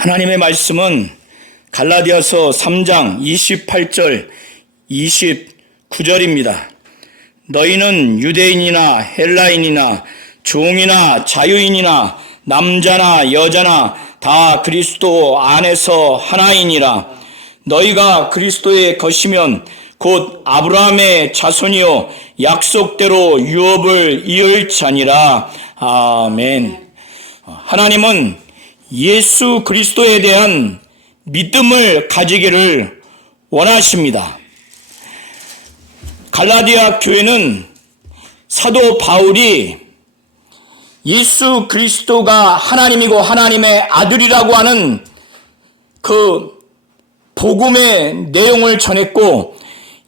하나님의 말씀은 갈라디아서 3장 28절 29절입니다. 너희는 유대인이나 헬라인이나 종이나 자유인이나 남자나 여자나 다 그리스도 안에서 하나이니라. 너희가 그리스도의 것이면 곧 아브라함의 자손이요 약속대로 유업을 이을 자니라. 아멘. 하나님은 예수 그리스도에 대한 믿음을 가지기를 원하십니다. 갈라디아 교회는 사도 바울이 예수 그리스도가 하나님이고 하나님의 아들이라고 하는 그 복음의 내용을 전했고,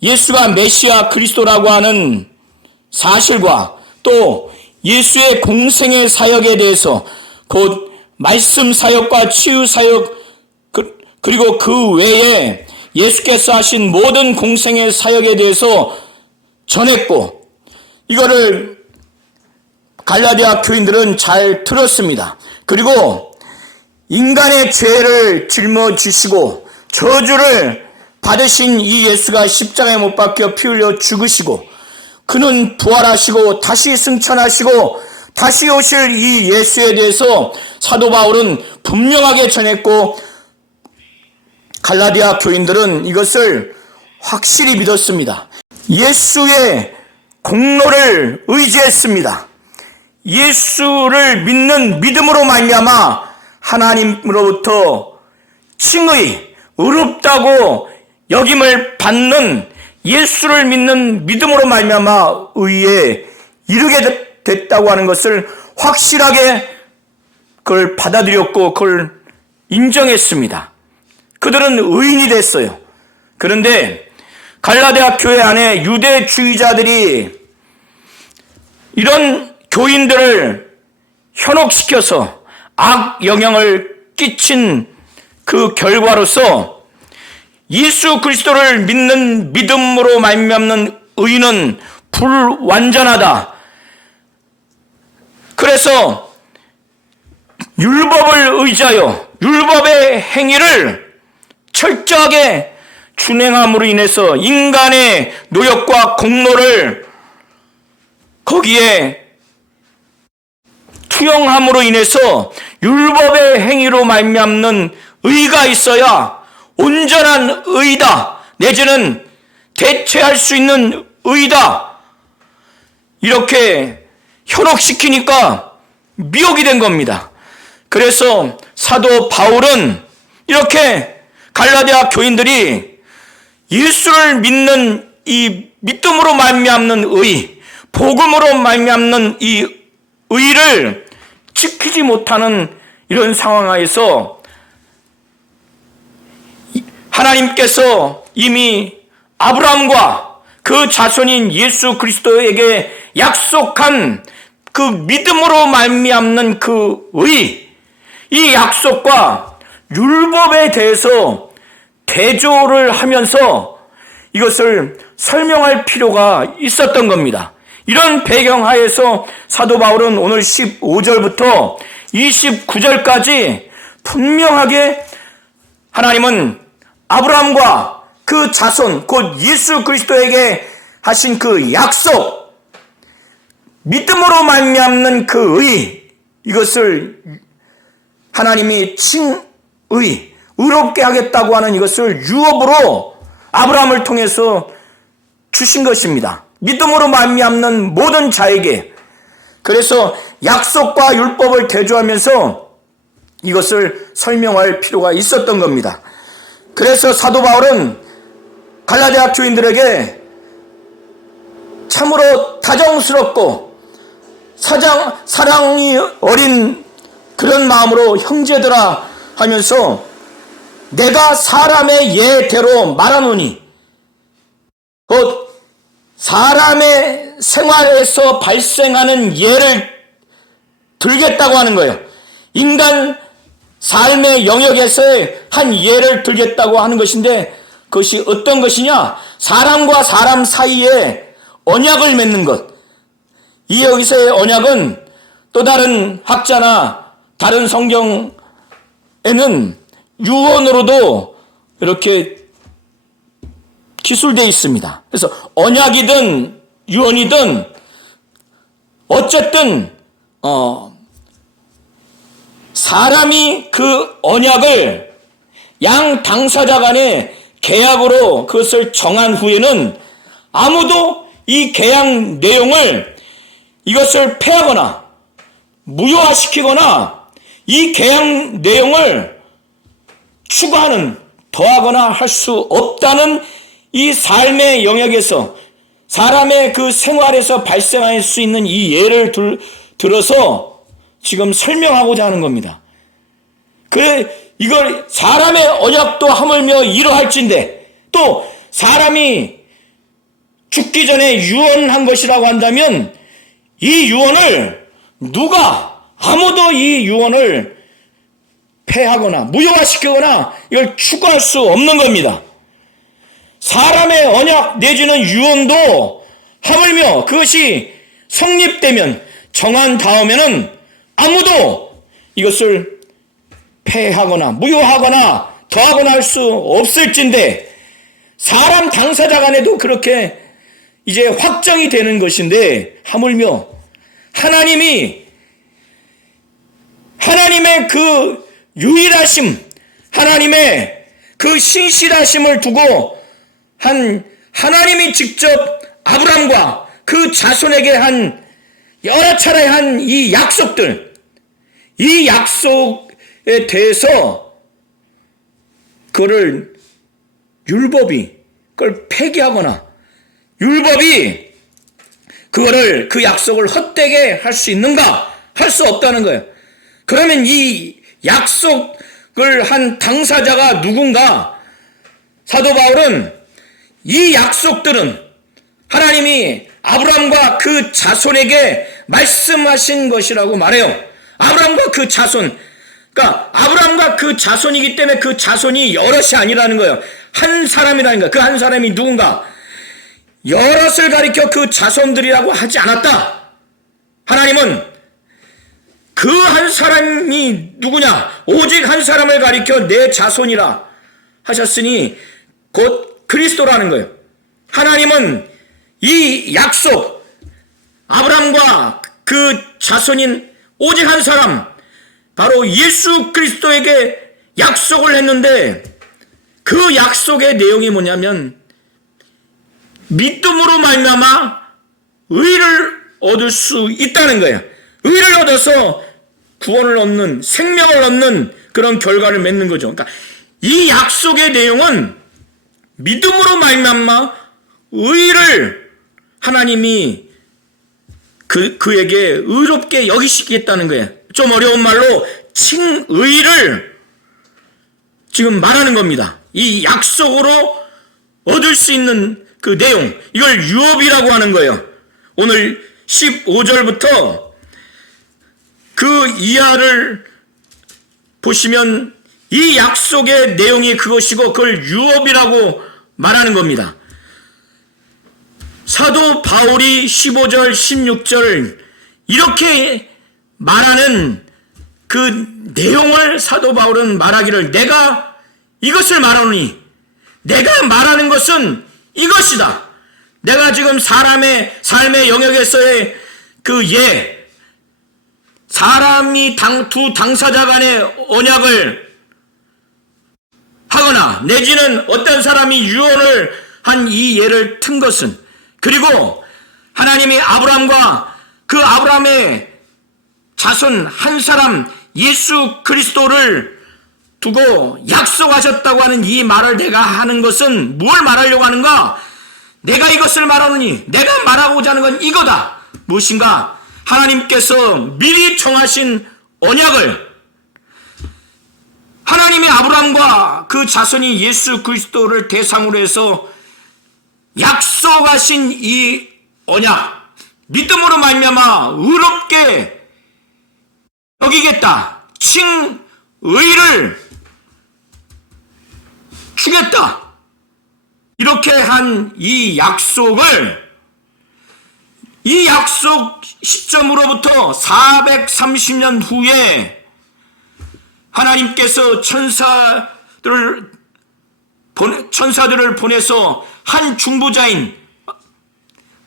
예수가 메시아 그리스도라고 하는 사실과 또 예수의 공생의 사역에 대해서, 곧 말씀 사역과 치유 사역, 그리고 그 외에 예수께서 하신 모든 공생의 사역에 대해서 전했고, 이거를 갈라디아 교인들은 잘 들었습니다. 그리고 인간의 죄를 짊어지시고 저주를 받으신 이 예수가 십자가에 못 박혀 피 흘려 죽으시고, 그는 부활하시고 다시 승천하시고 다시 오실 이 예수에 대해서 사도 바울은 분명하게 전했고, 갈라디아 교인들은 이것을 확실히 믿었습니다. 예수의 공로를 의지했습니다. 예수를 믿는 믿음으로 말미암아 하나님으로부터 칭의, 의롭다고 여김을 받는 예수를 믿는 믿음으로 말미암아 의에 이르게 됐다고 하는 것을 확실하게 그걸 받아들였고 그걸 인정했습니다. 그들은 의인이 됐어요. 그런데 갈라디아 교회 안에 유대주의자들이 이런 교인들을 현혹시켜서 악 영향을 끼친 그 결과로서 예수 그리스도를 믿는 믿음으로 말미암는 의인은 불완전하다. 그래서 율법을 의지하여 율법의 행위를 철저하게 준행함으로 인해서 인간의 노력과 공로를 거기에 투영함으로 인해서 율법의 행위로 말미암는 의가 있어야 온전한 의다, 내지는 대체할 수 있는 의다, 이렇게 현혹시키니까 미혹이 된 겁니다. 그래서 사도 바울은 이렇게 갈라디아 교인들이 예수를 믿는 이 믿음으로 말미암는 의, 복음으로 말미암는 이 의를 지키지 못하는 이런 상황에서 하나님께서 이미 아브라함과 그 자손인 예수 그리스도에게 약속한 그 믿음으로 말미암는 그 의, 이 약속과 율법에 대해서 대조를 하면서 이것을 설명할 필요가 있었던 겁니다. 이런 배경하에서 사도 바울은 오늘 15절부터 29절까지 분명하게 하나님은 아브라함과 그 자손, 곧 예수 그리스도에게 하신 그 약속, 믿음으로 말미암는 그 의, 이것을 하나님이 칭의, 의롭게 하겠다고 하는 이것을 유업으로 아브라함을 통해서 주신 것입니다. 믿음으로 말미암는 모든 자에게. 그래서 약속과 율법을 대조하면서 이것을 설명할 필요가 있었던 겁니다. 그래서 사도 바울은 갈라디아 교인들에게 참으로 다정스럽고 사랑이 어린 그런 마음으로 형제들아 하면서 내가 사람의 예대로 말하노니, 곧 사람의 생활에서 발생하는 예를 들겠다고 하는 거예요. 인간 삶의 영역에서의 한 예를 들겠다고 하는 것인데, 그것이 어떤 것이냐? 사람과 사람 사이에 언약을 맺는 것. 이 여기서의 언약은 또 다른 학자나 다른 성경에는 유언으로도 이렇게 기술되어 있습니다. 그래서 언약이든 유언이든 어쨌든 사람이 그 언약을 양 당사자 간의 계약으로 그것을 정한 후에는 아무도 이 계약 내용을 이것을 폐하거나 무효화시키거나 이 계약 내용을 추가하는, 더하거나 할 수 없다는 이 삶의 영역에서 사람의 그 생활에서 발생할 수 있는 이 예를 들어서 지금 설명하고자 하는 겁니다. 이걸 사람의 언약도 하물며 이러할진대, 또 사람이 죽기 전에 유언한 것이라고 한다면 이 유언을 아무도 이 유언을 폐하거나 무효화시키거나 이걸 추구할 수 없는 겁니다. 사람의 언약 내지는 유언도 하물며 그것이 성립되면, 정한 다음에는 아무도 이것을 폐하거나 무효하거나 더하거나 할 수 없을진데, 사람 당사자 간에도 그렇게 이제 확정이 되는 것인데, 하물며 하나님의 그 유일하심, 하나님의 그 신실하심을 두고 하나님이 직접 아브람과 그 자손에게 한 여러 차례 한 이 약속들, 이 약속에 대해서 그거를 율법이 그걸 폐기하거나 율법이 그 약속을 헛되게 할 수 있는가? 할 수 없다는 거예요. 그러면 이 약속을 한 당사자가 누군가? 사도 바울은 이 약속들은 하나님이 아브람과 그 자손에게 말씀하신 것이라고 말해요. 아브람과 그 자손, 그러니까 아브람과 그 자손이기 때문에 그 자손이 여럿이 아니라는 거예요. 한 사람이라는 거예요. 그 한 사람이 누군가? 여럿을 가리켜 그 자손들이라고 하지 않았다. 하나님은 그 한 사람이 누구냐? 오직 한 사람을 가리켜 내 자손이라 하셨으니 곧 그리스도라는 거예요. 하나님은 이 약속, 아브람과 그 자손인 오직 한 사람, 바로 예수 그리스도에게 약속을 했는데, 그 약속의 내용이 뭐냐면 믿음으로 말미암아 의를 얻을 수 있다는 거예요. 의를 얻어서 구원을 얻는, 생명을 얻는 그런 결과를 맺는 거죠. 그러니까 이 약속의 내용은 믿음으로 말미암아 의를 하나님이 그에게 의롭게 여기시겠다는 거예요. 좀 어려운 말로 칭의를 지금 말하는 겁니다. 이 약속으로 얻을 수 있는 그 내용, 이걸 유업이라고 하는 거예요. 오늘 15절부터 그 이하를 보시면 이 약속의 내용이 그것이고 그걸 유업이라고 말하는 겁니다. 사도 바울이 15절, 16절 이렇게 말하는 그 내용을 사도 바울은 말하기를, 내가 이것을 말하노니, 내가 말하는 것은 이것이다. 내가 지금 사람의 삶의 영역에서의 그 사람이 두 당사자 간의 언약을 하거나 내지는 어떤 사람이 유언을 한 이 예를 튼 것은, 그리고 하나님이 아브람과 그 아브람의 자손 한 사람 예수 그리스도를 두고 약속하셨다고 하는 이 말을 내가 하는 것은 뭘 말하려고 하는가? 내가 이것을 말하노니, 내가 말하고자 하는 건 이거다. 무엇인가? 하나님께서 미리 정하신 언약을, 하나님이 아브람과 그 자손이 예수 그리스도를 대상으로 해서 약속하신 이 언약, 믿음으로 말미암아 의롭게 여기겠다, 칭의를 주겠다, 이렇게 한 이 약속을, 이 약속 시점으로부터 430년 후에 하나님께서 천사들을 보내서 한 중보자인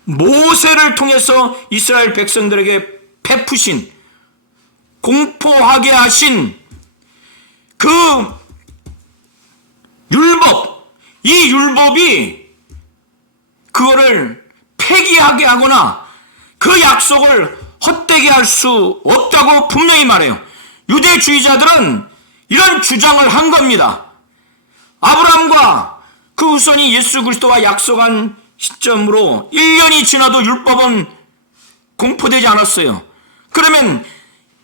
모세를 통해서 이스라엘 백성들에게 베푸신, 공포하게 하신 그 율법, 이 율법이 그거를 폐기하게 하거나 그 약속을 헛되게 할 수 없다고 분명히 말해요. 유대주의자들은 이런 주장을 한 겁니다. 아브라함과 그 후손이 예수 그리스도와 약속한 시점으로 1년이 지나도 율법은 공포되지 않았어요. 그러면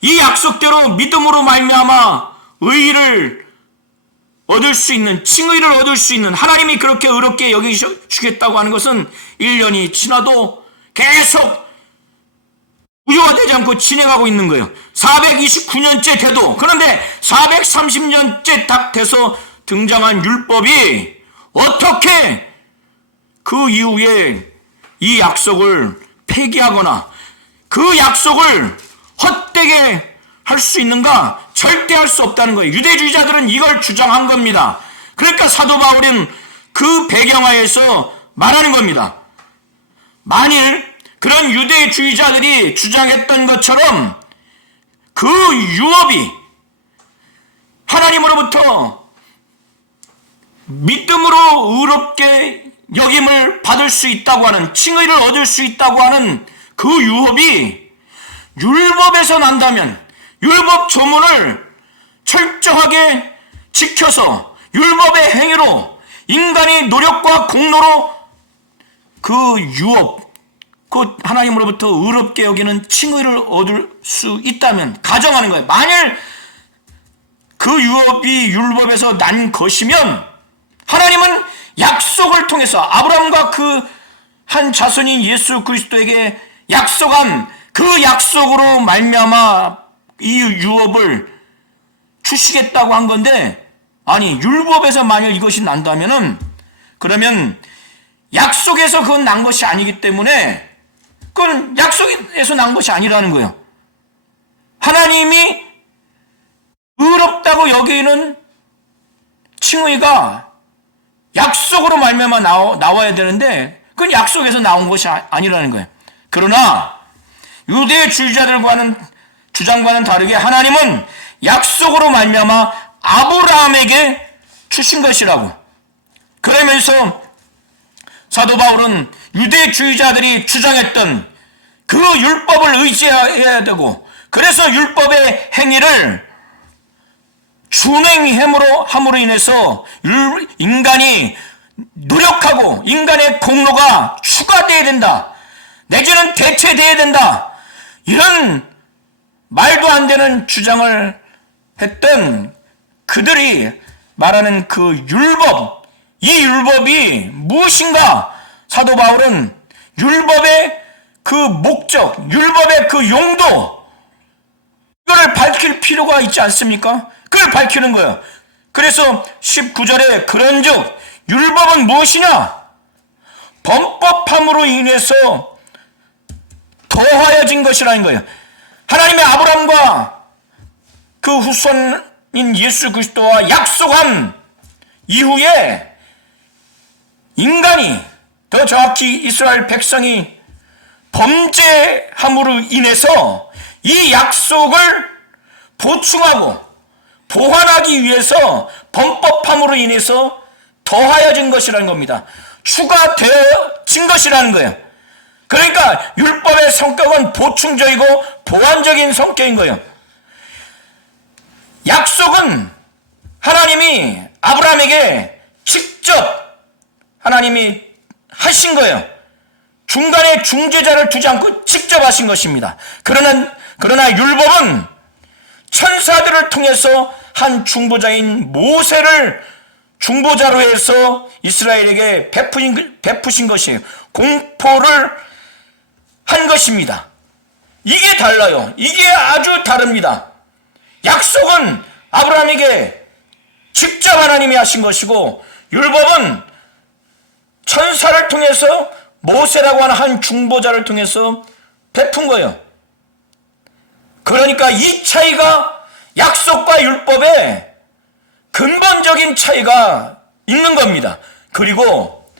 이 약속대로 믿음으로 말미암아 의의를 얻을 수 있는, 칭의를 얻을 수 있는, 하나님이 그렇게 의롭게 여기주겠다고 하는 것은 1년이 지나도 계속 무효화되지 않고 진행하고 있는 거예요. 429년째 돼도. 그런데 430년째 딱 돼서 등장한 율법이 어떻게 그 이후에 이 약속을 폐기하거나 그 약속을 헛되게 할 수 있는가? 절대 할 수 없다는 거예요. 유대주의자들은 이걸 주장한 겁니다. 그러니까 사도 바울은 그 배경하에서 말하는 겁니다. 만일 그런 유대주의자들이 주장했던 것처럼 그 유업이 하나님으로부터 믿음으로 의롭게 여김을 받을 수 있다고 하는, 칭의를 얻을 수 있다고 하는 그 유업이 율법에서 난다면 율법 조문을 철저하게 지켜서 율법의 행위로 인간이 노력과 공로로 그 유업, 그 하나님으로부터 의롭게 여기는 칭의를 얻을 수 있다면, 가정하는 거예요. 만일 그 유업이 율법에서 난 것이면 하나님은 약속을 통해서 아브라함과 그 한 자손인 예수 그리스도에게 약속한 그 약속으로 말미암아 이 유업을 주시겠다고 한 건데, 아니 율법에서 만일 이것이 난다면은 그러면 약속에서 그건 난 것이 아니기 때문에 그건 약속에서 난 것이 아니라는 거예요. 하나님이 의롭다고 여기는 칭의가 약속으로 말미암아 나와야 되는데 그건 약속에서 나온 것이 아니라는 거예요. 그러나 유대주의자들과는 주장과는 다르게 하나님은 약속으로 말미암아 아브라함에게 주신 것이라고. 그러면서 사도 바울은 유대주의자들이 주장했던 그 율법을 의지해야 되고, 그래서 율법의 행위를 준행함으로 인해서 인간이 노력하고 인간의 공로가 추가되어야 된다, 내지는 대체되어야 된다, 이런 말도 안 되는 주장을 했던 그들이 말하는 그 율법, 이 율법이 무엇인가? 사도 바울은 율법의 그 목적, 율법의 그 용도, 이걸 밝힐 필요가 있지 않습니까? 그걸 밝히는 거예요. 그래서 19절에 그런즉 율법은 무엇이냐? 범법함으로 인해서 더하여진 것이라는 거예요. 하나님의 아브라함과 그 후손인 예수 그리스도와 약속한 이후에 인간이, 더 정확히 이스라엘 백성이 범죄함으로 인해서 이 약속을 보충하고 보완하기 위해서 범법함으로 인해서 더하여진 것이라는 겁니다. 추가되어진 것이라는 거예요. 그러니까 율법의 성격은 보충적이고 보완적인 성격인 거예요. 약속은 하나님이 아브라함에게 직접 하나님이 하신 거예요. 중간에 중재자를 두지 않고 직접 하신 것입니다. 그러나 율법은 천사들을 통해서 한 중보자인 모세를 중보자로 해서 이스라엘에게 베푸신 것이에요. 공포를 한 것입니다. 이게 달라요. 이게 아주 다릅니다. 약속은 아브라함에게 직접 하나님이 하신 것이고, 율법은 천사를 통해서 모세라고 하는 한 중보자를 통해서 베푼 거예요. 그러니까 이 차이가 약속과 율법의 극단적인 차이가 있는 겁니다. 그리고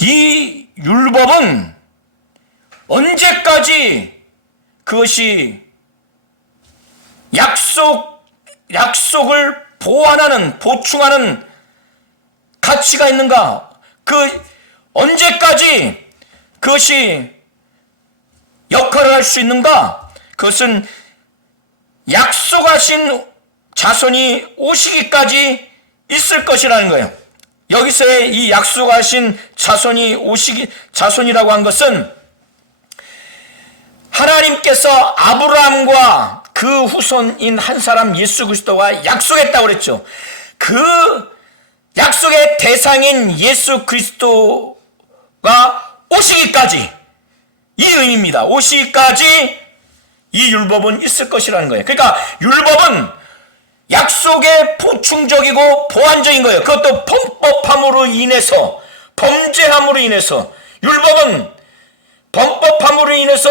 이 율법은 언제까지 그것이 약속을 보완하는, 보충하는 가치가 있는가? 언제까지 그것이 역할을 할 수 있는가? 그것은 약속하신 자손이 오시기까지 있을 것이라는 거예요. 여기서의 이 약속하신 자손이라고 한 것은 하나님께서 아브라함과 그 후손인 한 사람 예수 그리스도와 약속했다고 그랬죠. 그 약속의 대상인 예수 그리스도가 오시기까지, 이 의미입니다. 오시기까지 이 율법은 있을 것이라는 거예요. 그러니까 율법은 약속의 보충적이고 보완적인 거예요. 그것도 범법함으로 인해서, 범죄함으로 인해서. 율법은 범법함으로 인해서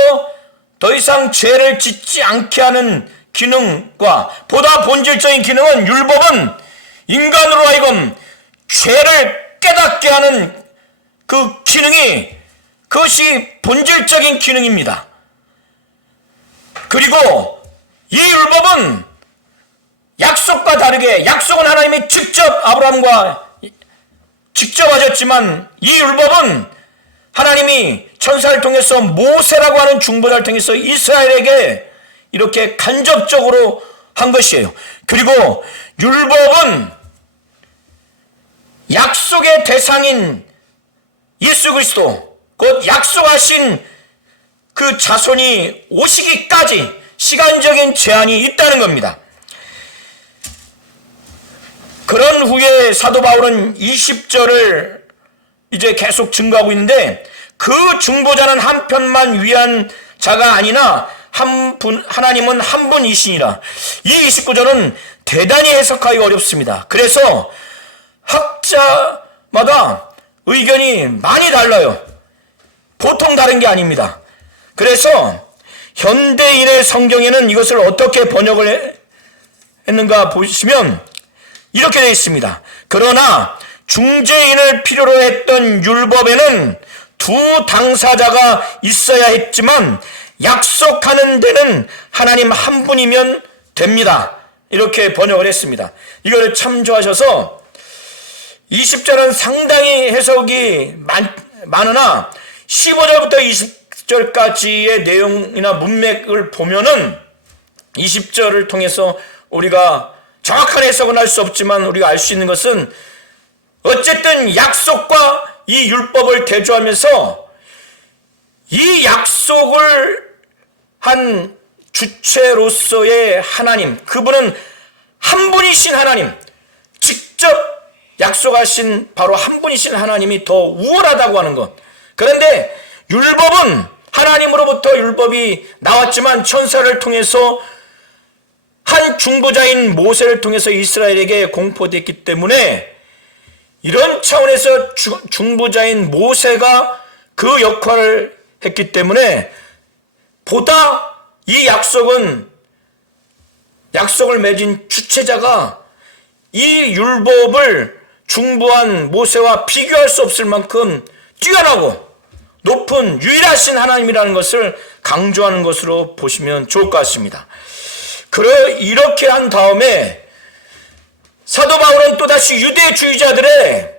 더 이상 죄를 짓지 않게 하는 기능과 보다 본질적인 기능은, 율법은 인간으로 하여금 죄를 깨닫게 하는 그 기능이, 그것이 본질적인 기능입니다. 그리고 이 율법은 약속과 다르게, 약속은 하나님이 직접 아브라함과 직접 하셨지만, 이 율법은 하나님이 천사를 통해서, 모세라고 하는 중보자를 통해서 이스라엘에게 이렇게 간접적으로 한 것이에요. 그리고 율법은 약속의 대상인 예수 그리스도, 곧 약속하신 그 자손이 오시기까지 시간적인 제한이 있다는 겁니다. 그런 후에 사도 바울은 20절을 이제 계속 증거하고 있는데, 그 중보자는 한 편만 위한 자가 아니나 하나님은 한 분이시니라. 이 29절은 대단히 해석하기가 어렵습니다. 그래서 학자마다 의견이 많이 달라요. 보통 다른 게 아닙니다. 그래서 현대인의 성경에는 이것을 어떻게 번역을 했는가 보시면 이렇게 되어 있습니다. 그러나 중재인을 필요로 했던 율법에는 두 당사자가 있어야 했지만 약속하는 데는 하나님 한 분이면 됩니다. 이렇게 번역을 했습니다. 이거를 참조하셔서 20절은 상당히 해석이 많으나 15절부터 20절까지의 내용이나 문맥을 보면은 20절을 통해서 우리가 정확한 해석은 할 수 없지만 우리가 알 수 있는 것은, 어쨌든 약속과 이 율법을 대조하면서 이 약속을 한 주체로서의 하나님, 그분은 한 분이신 하나님, 직접 약속하신 바로 한 분이신 하나님이 더 우월하다고 하는 것. 그런데 율법은 하나님으로부터 율법이 나왔지만 천사를 통해서 한 중보자인 모세를 통해서 이스라엘에게 공포됐기 때문에, 이런 차원에서 중보자인 모세가 그 역할을 했기 때문에 보다 이 약속을 맺은 주체자가 이 율법을 중보한 모세와 비교할 수 없을 만큼 뛰어나고 높은 유일하신 하나님이라는 것을 강조하는 것으로 보시면 좋을 것 같습니다. 이렇게 한 다음에 사도 바울은 또다시 유대주의자들의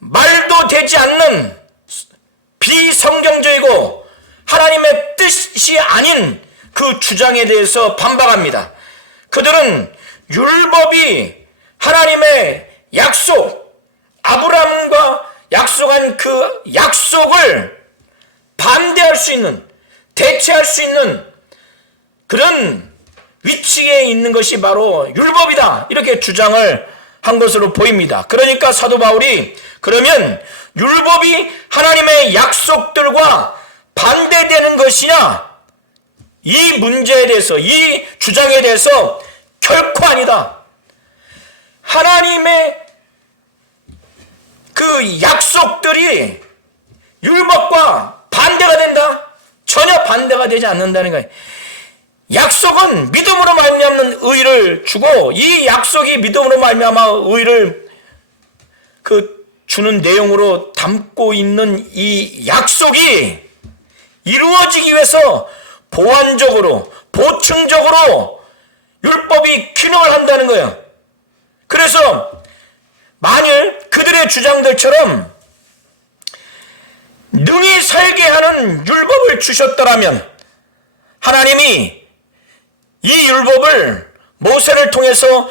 말도 되지 않는 비성경적이고 하나님의 뜻이 아닌 그 주장에 대해서 반박합니다. 그들은 율법이 하나님의 약속, 아브라함과 약속한 그 약속을 반대할 수 있는, 대체할 수 있는 그런 위치에 있는 것이 바로 율법이다, 이렇게 주장을 한 것으로 보입니다. 그러니까 사도 바울이, 그러면 율법이 하나님의 약속들과 반대되는 것이냐, 이 문제에 대해서, 이 주장에 대해서 결코 아니다. 하나님의 그 약속들이 율법과 반대가 된다? 전혀 반대가 되지 않는다는 거예요. 약속은 믿음으로 말미암는 의를 약속을 주고 이 약속이 믿음으로 말미암아 의를 주는 내용으로 담고 있는 이 약속이 이루어지기 위해서 보완적으로 보충적으로 율법이 기능을 한다는 거예요. 그래서 만일 그들의 주장들처럼 능히 살게 하는 율법을 주셨더라면 하나님이 이 율법을 모세를 통해서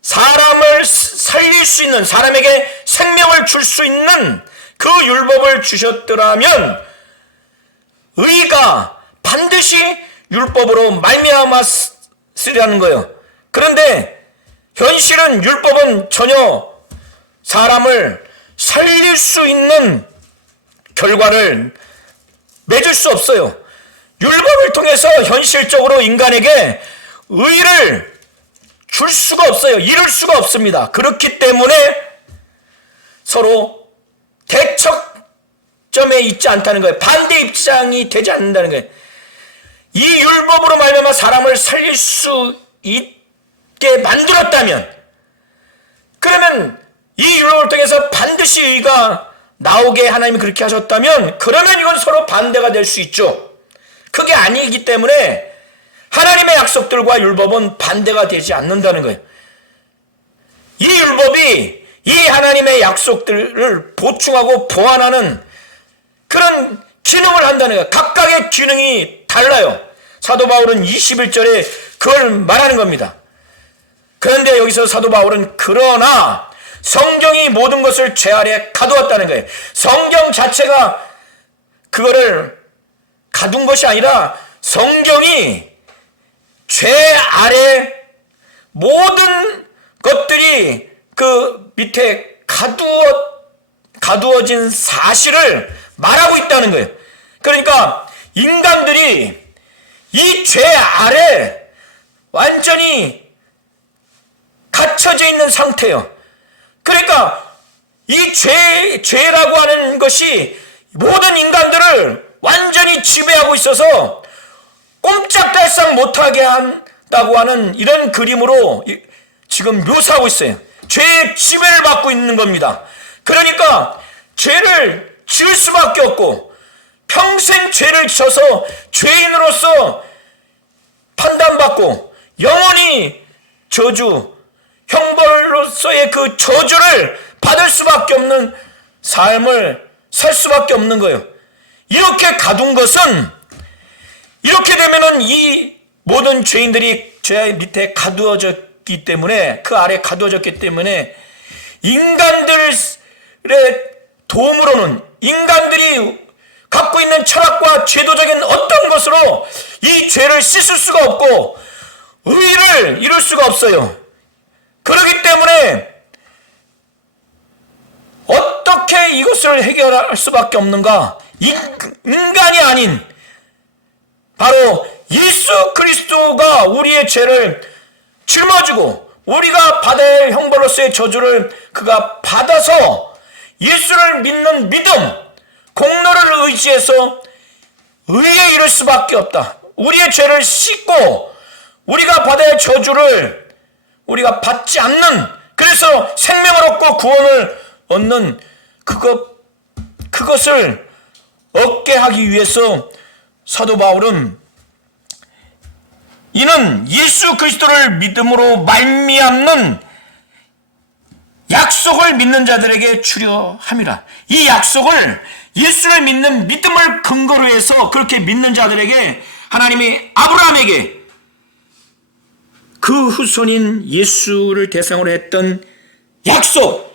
사람을 살릴 수 있는, 사람에게 생명을 줄 수 있는 그 율법을 주셨더라면 의가 반드시 율법으로 말미암았으리라는 거예요. 그런데 현실은 율법은 전혀 사람을 살릴 수 있는 결과를 맺을 수 없어요. 율법을 통해서 현실적으로 인간에게 의를 줄 수가 없어요. 이룰 수가 없습니다. 그렇기 때문에 서로 대척점에 있지 않다는 거예요. 반대 입장이 되지 않는다는 거예요. 이 율법으로 말미암아 사람을 살릴 수 있게 만들었다면, 그러면 이 율법을 통해서 반드시 의가 나오게 하나님이 그렇게 하셨다면, 그러면 이건 서로 반대가 될 수 있죠. 그게 아니기 때문에 하나님의 약속들과 율법은 반대가 되지 않는다는 거예요. 이 율법이 이 하나님의 약속들을 보충하고 보완하는 그런 기능을 한다는 거예요. 각각의 기능이 달라요. 사도 바울은 21절에 그걸 말하는 겁니다. 그런데 여기서 사도 바울은 그러나 성경이 모든 것을 죄 아래 가두었다는 거예요. 성경 자체가 그거를 가둔 것이 아니라 성경이 죄 아래 모든 것들이 그 밑에 가두어진 사실을 말하고 있다는 거예요. 그러니까 인간들이 이 죄 아래 완전히 갇혀져 있는 상태예요. 그러니까 이 죄라고 하는 것이 모든 인간들을 완전히 지배하고 있어서 꼼짝달싹 못하게 한다고 하는 이런 그림으로 지금 묘사하고 있어요. 죄의 지배를 받고 있는 겁니다. 그러니까 죄를 지을 수밖에 없고 평생 죄를 져서 죄인으로서 판단받고 영원히 저주, 형벌로서의 그 저주를 받을 수밖에 없는 삶을 살 수밖에 없는 거예요. 이렇게 가둔 것은, 이렇게 되면은 이 모든 죄인들이 죄 밑에 가두어졌기 때문에, 그 아래 가두어졌기 때문에 인간들의 도움으로는, 인간들이 갖고 있는 철학과 제도적인 어떤 것으로 이 죄를 씻을 수가 없고 의를 이룰 수가 없어요. 그렇기 때문에 어떻게 이것을 해결할 수밖에 없는가? 인간이 아닌 바로 예수 그리스도가 우리의 죄를 짊어지고 우리가 받아야 할 형벌로서의 저주를 그가 받아서 예수를 믿는 믿음, 공로를 의지해서 의에 이를 수밖에 없다. 우리의 죄를 씻고 우리가 받아야 할 저주를 우리가 받지 않는, 그래서 생명을 얻고 구원을 얻는 그것을 얻게 하기 위해서 사도 바울은 이는 예수 그리스도를 믿음으로 말미암는 약속을 믿는 자들에게 주려 함이라. 이 약속을 예수를 믿는 믿음을 근거로 해서 그렇게 믿는 자들에게 하나님이 아브라함에게 그 후손인 예수를 대상으로 했던 약속,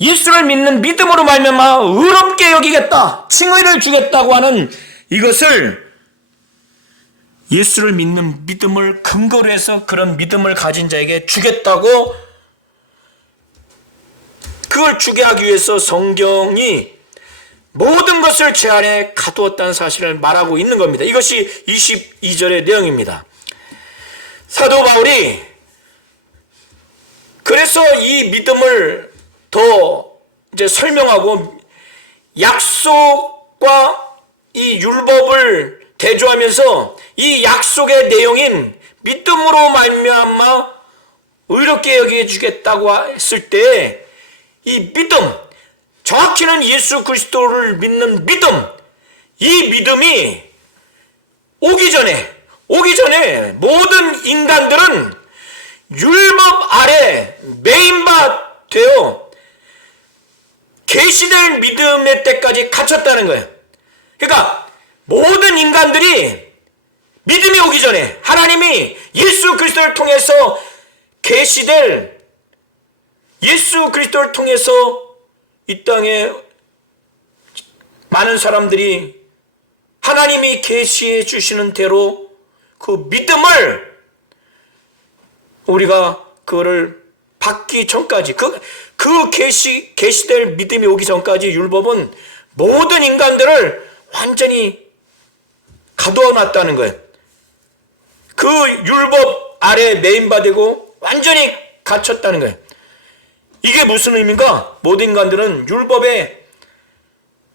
예수를 믿는 믿음으로 말미암아 의롭게 여기겠다, 칭의를 주겠다고 하는 이것을 예수를 믿는 믿음을 근거로 해서 그런 믿음을 가진 자에게 주겠다고, 그걸 주게 하기 위해서 성경이 모든 것을 죄 아래 가두었다는 사실을 말하고 있는 겁니다. 이것이 22절의 내용입니다. 사도 바울이 그래서 이 믿음을 더 이제 설명하고 약속과 이 율법을 대조하면서 이 약속의 내용인 믿음으로 말미암아 작게 여겨주겠다고 했을 때 이 믿음, 정확히는 예수 그리스도를 믿는 믿음, 이 믿음이 오기 전에 모든 인간들은 율법 아래 매인바 되어 계시될 믿음의 때까지 갇혔다는 거예요. 그러니까 모든 인간들이 믿음이 오기 전에 하나님이 예수 그리스도를 통해서 계시될 예수 그리스도를 통해서 이 땅에 많은 사람들이 하나님이 계시해 주시는 대로 그 믿음을 우리가 그거를 받기 전까지 그 계시될 믿음이 오기 전까지 율법은 모든 인간들을 완전히 가두어 놨다는 거예요. 그 율법 아래 매인바되고 완전히 갇혔다는 거예요. 이게 무슨 의미인가? 모든 인간들은 율법의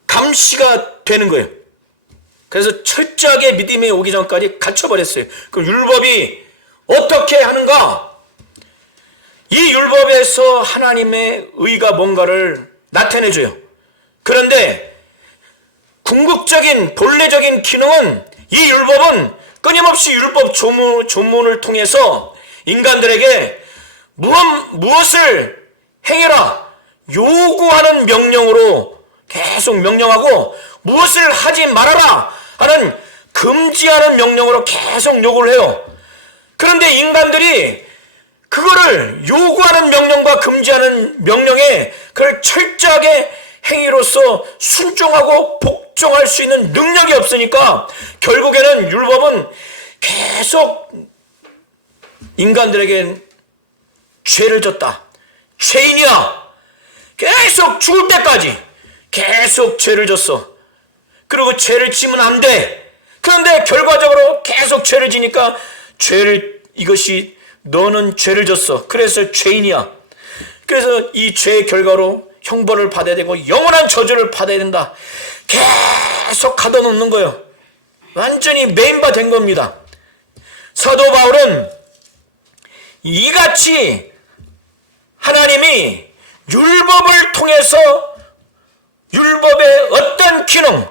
감시가 되는 거예요. 그래서 철저하게 믿음이 오기 전까지 갇혀버렸어요. 그럼 율법이 어떻게 하는가? 이 율법에서 하나님의 의가 뭔가를 나타내줘요. 그런데 궁극적인 본래적인 기능은 이 율법은 끊임없이 율법 조문을 통해서 인간들에게 무엇을 행해라 요구하는 명령으로 계속 명령하고 무엇을 하지 말아라 하는 금지하는 명령으로 계속 요구를 해요. 그런데 인간들이 그거를 요구하는 명령과 금지하는 명령에 그걸 철저하게 행위로서 순종하고 복종할 수 있는 능력이 없으니까 결국에는 율법은 계속 인간들에게 죄를 졌다. 죄인이야. 계속 죽을 때까지 계속 죄를 졌어. 그리고 죄를 지면 안 돼. 그런데 결과적으로 계속 죄를 지니까 이것이 너는 죄를 졌어. 그래서 죄인이야. 그래서 이 죄의 결과로 형벌을 받아야 되고 영원한 저주를 받아야 된다. 계속 가둬놓는 거예요. 완전히 매인바 된 겁니다. 사도 바울은 이같이 하나님이 율법을 통해서 율법의 어떤 기능,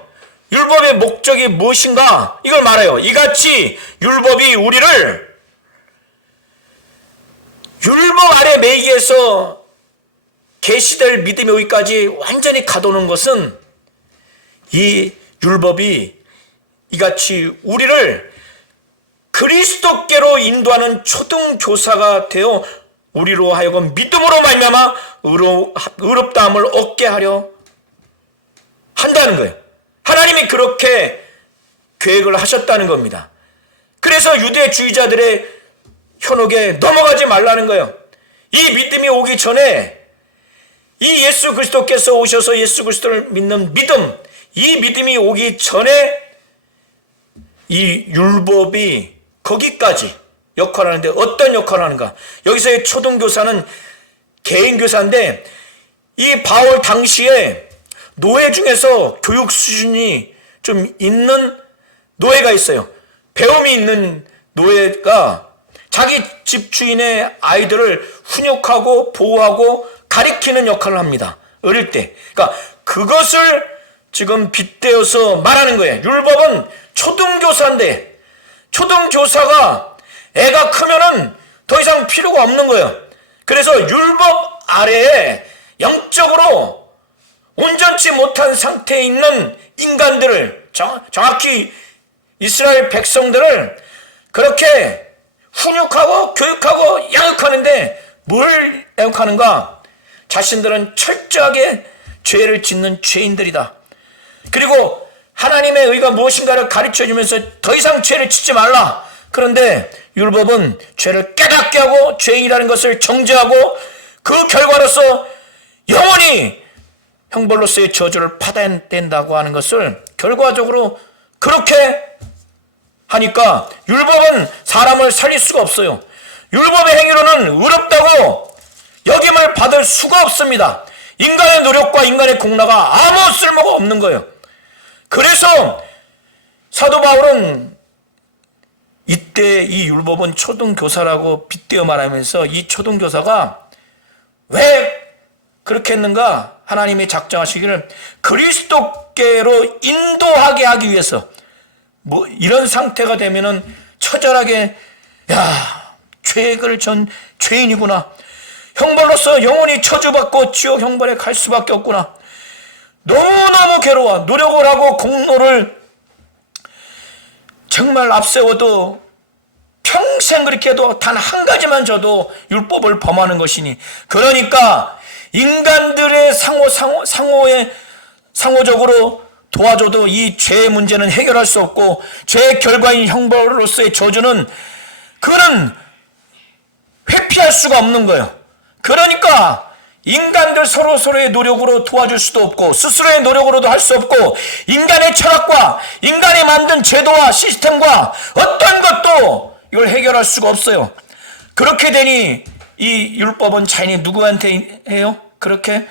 율법의 목적이 무엇인가 이걸 말해요. 이같이 율법이 우리를 율법 아래 매이기에서 계시될 믿음의 오기까지 완전히 가둬놓은 것은 이 율법이 이같이 우리를 그리스도께로 인도하는 초등교사가 되어 우리로 하여금 믿음으로 말미암아 의롭다함을 얻게 하려 한다는 거예요. 하나님이 그렇게 계획을 하셨다는 겁니다. 그래서 유대주의자들의 현혹에 넘어가지 말라는 거예요. 이 믿음이 오기 전에 이 예수 그리스도께서 오셔서 예수 그리스도를 믿는 믿음, 이 믿음이 오기 전에 이 율법이 거기까지 역할을 하는데 어떤 역할을 하는가? 여기서의 초등교사는 개인교사인데 이 바울 당시에 노예 중에서 교육 수준이 좀 있는 노예가 있어요. 배움이 있는 노예가 자기 집주인의 아이들을 훈육하고 보호하고 가리키는 역할을 합니다. 어릴 때. 그러니까 그것을 지금 빗대어서 말하는 거예요. 율법은 초등교사인데 초등교사가 애가 크면은 더 이상 필요가 없는 거예요. 그래서 율법 아래에 영적으로 온전치 못한 상태에 있는 인간들을 정확히 이스라엘 백성들을 그렇게 훈육하고 교육하고 양육하는데 뭘 양육하는가? 자신들은 철저하게 죄를 짓는 죄인들이다. 그리고 하나님의 의가 무엇인가를 가르쳐주면서 더 이상 죄를 짓지 말라. 그런데 율법은 죄를 깨닫게 하고 죄인이라는 것을 정죄하고 그 결과로서 영원히 형벌로서의 저주를 받아야 된다고 하는 것을 결과적으로 그렇게 하니까 율법은 사람을 살릴 수가 없어요. 율법의 행위로는 의롭다고 여김을 받을 수가 없습니다. 인간의 노력과 인간의 공로가 아무 쓸모가 없는 거예요. 그래서 사도 바울은 이때 이 율법은 초등교사라고 빗대어 말하면서 이 초등교사가 왜 그렇게 했는가? 하나님이 작정하시기를 그리스도께로 인도하게 하기 위해서, 뭐 이런 상태가 되면은 처절하게, 야, 죄를 전 죄인이구나, 형벌로서 영원히 저주받고 지옥 형벌에 갈 수밖에 없구나, 너무너무 괴로워, 노력을 하고 공로를 정말 앞세워도 평생 그렇게 해도 단 한 가지만 져도 율법을 범하는 것이니, 그러니까 인간들의 상호적으로 도와줘도 이 죄의 문제는 해결할 수 없고, 죄의 결과인 형벌로서의 저주는 그는 회피할 수가 없는 거예요. 그러니까 인간들 서로의 노력으로 도와줄 수도 없고, 스스로의 노력으로도 할 수 없고, 인간의 철학과 인간이 만든 제도와 시스템과 어떤 것도 이걸 해결할 수가 없어요. 그렇게 되니 이 율법은 자연히 누구한테 해요? 그렇게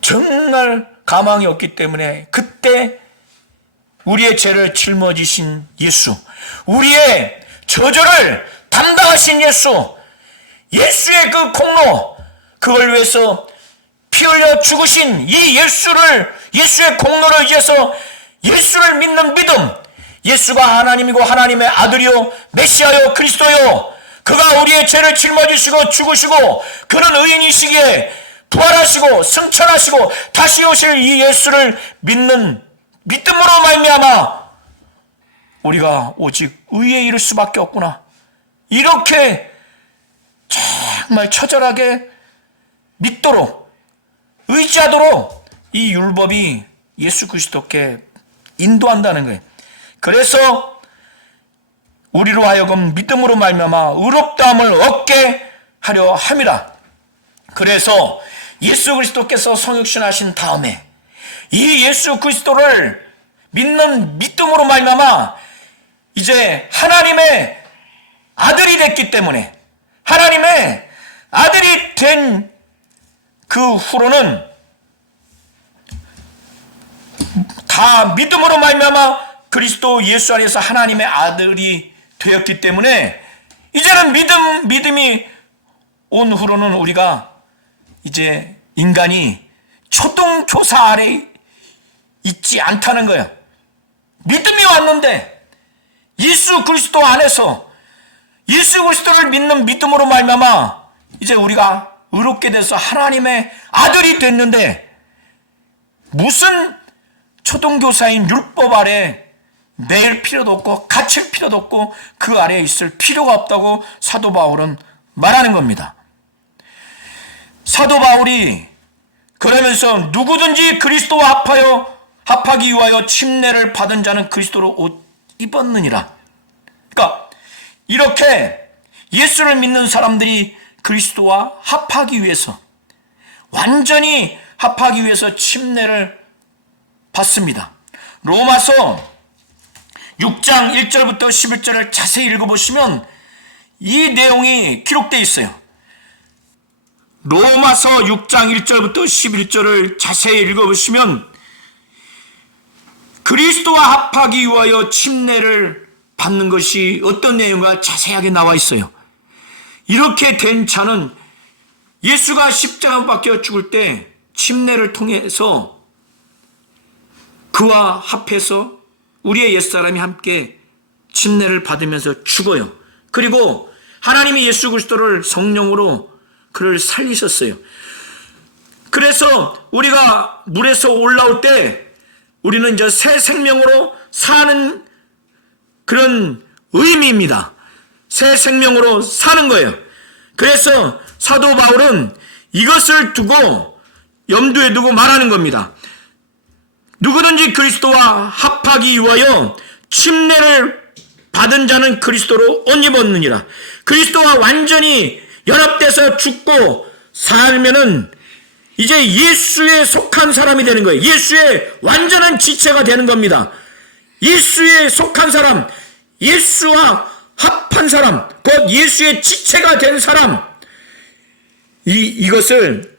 정말 가망이 없기 때문에 그때 우리의 죄를 짊어지신 예수, 우리의 저주를 담당하신 예수, 예수의 그 공로, 그걸 위해서 피 흘려 죽으신 이 예수의 공로를 위해서 예수를 믿는 믿음, 예수가 하나님이고 하나님의 아들이요 메시아요 그리스도요, 그가 우리의 죄를 짊어지시고 죽으시고 그는 의인이시기에 부활하시고 승천하시고 다시 오실 이 예수를 믿는 믿음으로 말미암아 우리가 오직 의에 이를 수밖에 없구나, 이렇게 정말 처절하게 믿도록 의지하도록 이 율법이 예수 그리스도께 인도한다는 거예요. 그래서 우리로 하여금 믿음으로 말미암아 의롭다함을 얻게 하려 함이라. 그래서 예수 그리스도께서 성육신하신 다음에 이 예수 그리스도를 믿는 믿음으로 말미암아 이제 하나님의 아들이 됐기 때문에, 하나님의 아들이 된 그 후로는 다 믿음으로 말미암아 그리스도 예수 안에서 하나님의 아들이 되었기 때문에 이제는 믿음이 온 후로는 우리가 이제 인간이 초등교사 아래 있지 않다는 거예요. 믿음이 왔는데 예수 그리스도 안에서 예수 그리스도를 믿는 믿음으로 말미암아 이제 우리가 의롭게 돼서 하나님의 아들이 됐는데, 무슨 초등교사인 율법 아래 매일 필요도 없고 갇힐 필요도 없고 그 아래에 있을 필요가 없다고 사도 바울은 말하는 겁니다. 사도 바울이 그러면서 누구든지 그리스도와 합하기 위하여 침례를 받은 자는 그리스도로 옷 입었느니라. 그러니까 이렇게 예수를 믿는 사람들이 그리스도와 합하기 위해서, 완전히 합하기 위해서 침례를 받습니다. 로마서 6장 1절부터 11절을 자세히 읽어보시면 이 내용이 기록되어 있어요. 로마서 6장 1절부터 11절을 자세히 읽어보시면 그리스도와 합하기 위하여 침례를 받는 것이 어떤 내용과 자세하게 나와 있어요. 이렇게 된 자는 예수가 십자가 박혀 죽을 때 침례를 통해서 그와 합해서 우리의 옛사람이 함께 침례를 받으면서 죽어요. 그리고 하나님이 예수 그리스도를 성령으로 그를 살리셨어요. 그래서 우리가 물에서 올라올 때 우리는 이제 새 생명으로 사는 그런 의미입니다. 새 생명으로 사는 거예요. 그래서 사도 바울은 이것을 두고 염두에 두고 말하는 겁니다. 누구든지 그리스도와 합하기 위하여 침례를 받은 자는 그리스도로 옷 입었느니라. 그리스도와 완전히 연합돼서 죽고 살면은 이제 예수에 속한 사람이 되는 거예요. 예수의 완전한 지체가 되는 겁니다. 예수에 속한 사람, 예수와 합한 사람, 곧 예수의 지체가 된 사람, 이것을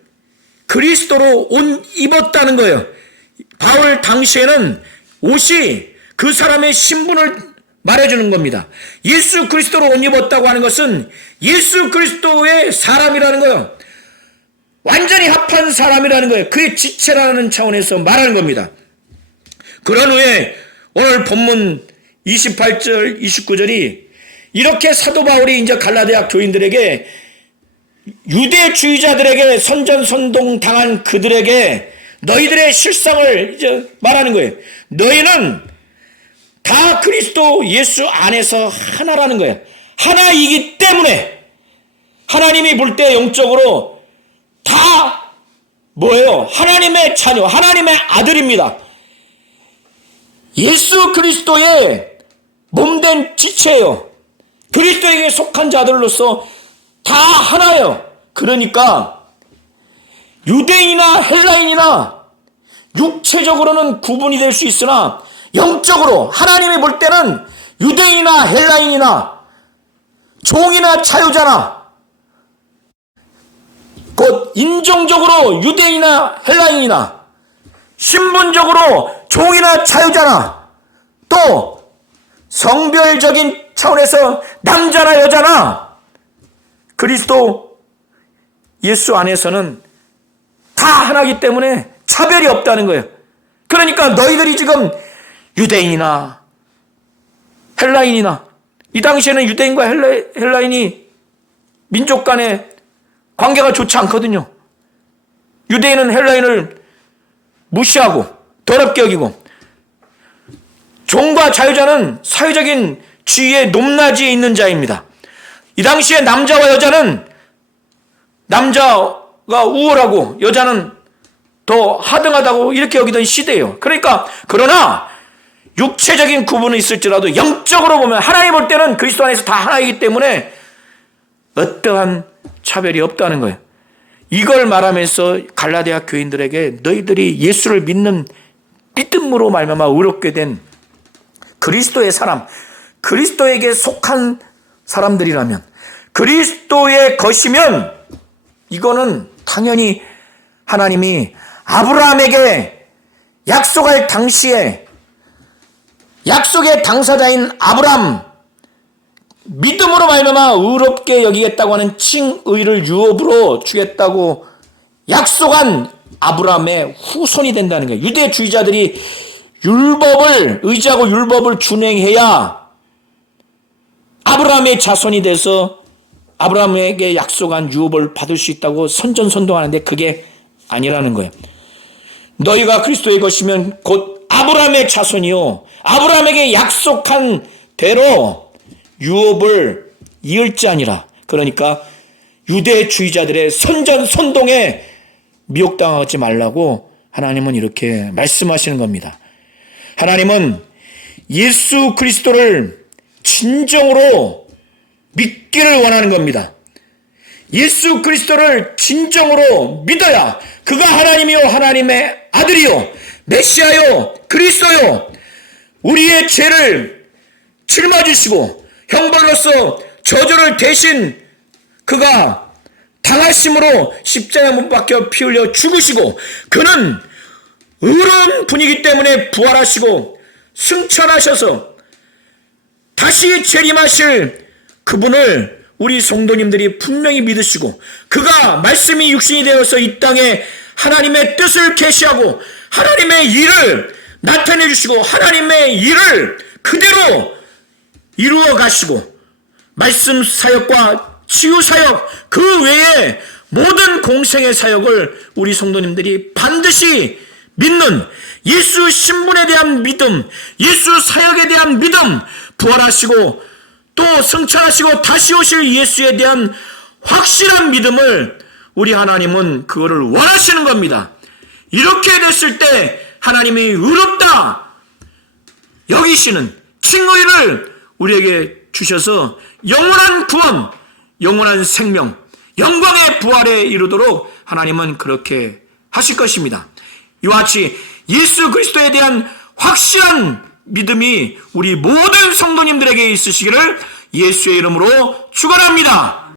그리스도로 옷 입었다는 거예요. 바울 당시에는 옷이 그 사람의 신분을 말해주는 겁니다. 예수 그리스도로 옷 입었다고 하는 것은 예수 그리스도의 사람이라는 거예요. 완전히 합한 사람이라는 거예요. 그의 지체라는 차원에서 말하는 겁니다. 그런 후에 오늘 본문 28절, 29절이 이렇게 사도 바울이 이제 갈라디아 교인들에게, 유대주의자들에게 선전선동 당한 그들에게 너희들의 실상을 이제 말하는 거예요. 너희는 다 그리스도 예수 안에서 하나라는 거예요. 하나이기 때문에 하나님이 볼 때 영적으로 다 뭐예요? 하나님의 자녀, 하나님의 아들입니다. 예수 그리스도의 몸된 지체예요. 그리스도에게 속한 자들로서 다 하나예요. 그러니까 유대인이나 헬라인이나 육체적으로는 구분이 될 수 있으나 영적으로 하나님이 볼 때는 유대인이나 헬라인이나 종이나 자유자나, 곧 인종적으로 유대인이나 헬라인이나 신분적으로 종이나 자유자나, 또 성별적인 차원에서 남자나 여자나 그리스도 예수 안에서는 다 하나이기 때문에 차별이 없다는 거예요. 그러니까 너희들이 지금 유대인이나 헬라인이나, 이 당시에는 유대인과 헬라인이 민족 간의 관계가 좋지 않거든요. 유대인은 헬라인을 무시하고 더럽게 여기고, 종과 자유자는 사회적인 지위의 높낮이에 있는 자입니다. 이 당시에 남자와 여자는, 남자가 우월하고 여자는 더 하등하다고 이렇게 여기던 시대예요. 그러니까, 그러나 육체적인 구분은 있을지라도 영적으로 보면 하나님 볼 때는 그리스도 안에서 다 하나이기 때문에 어떠한 차별이 없다는 거예요. 이걸 말하면서 갈라디아 교인들에게 너희들이 예수를 믿는 믿음으로 말미암아 의롭게 된 그리스도의 사람, 그리스도에게 속한 사람들이라면, 그리스도의 것이면 이거는 당연히 하나님이 아브라함에게 약속할 당시에 약속의 당사자인 아브라함, 믿음으로 말미암아 의롭게 여기겠다고 하는 칭의를 유업으로 주겠다고 약속한 아브라함의 후손이 된다는 거예요. 유대주의자들이 율법을 의지하고 율법을 준행해야 아브라함의 자손이 돼서 아브라함에게 약속한 유업을 받을 수 있다고 선전선동하는데 그게 아니라는 거예요. 너희가 그리스도의 것이면 곧 아브라함의 자손이요, 아브라함에게 약속한 대로 유업을 이을지아니라. 그러니까 유대주의자들의 선전선동에 미혹당하지 말라고 하나님은 이렇게 말씀하시는 겁니다. 하나님은 예수 그리스도를 진정으로 믿기를 원하는 겁니다. 예수 그리스도를 진정으로 믿어야 그가 하나님이요 하나님의 아들이요 메시아요 그리스도요 우리의 죄를 짊어지시고 형벌로서 저주를 대신 그가 당하심으로 십자가에 못 박혀 피 흘려 죽으시고, 그는 의로운 분이기 때문에 부활하시고 승천하셔서 다시 재림하실 그분을 우리 성도님들이 분명히 믿으시고, 그가 말씀이 육신이 되어서 이 땅에 하나님의 뜻을 계시하고 하나님의 일을 나타내 주시고 하나님의 일을 그대로 이루어 가시고, 말씀 사역과 치유 사역 그 외에 모든 공생의 사역을 우리 성도님들이 반드시 믿는 예수 신분에 대한 믿음, 예수 사역에 대한 믿음, 부활하시고 또 승천하시고 다시 오실 예수에 대한 확실한 믿음을 우리 하나님은 그거를 원하시는 겁니다. 이렇게 됐을 때 하나님이 의롭다 여기시는 칭의를 우리에게 주셔서 영원한 구원, 영원한 생명, 영광의 부활에 이르도록 하나님은 그렇게 하실 것입니다. 이와 같이 예수 그리스도에 대한 확실한 믿음이 우리 모든 성도님들에게 있으시기를 예수의 이름으로 축원합니다.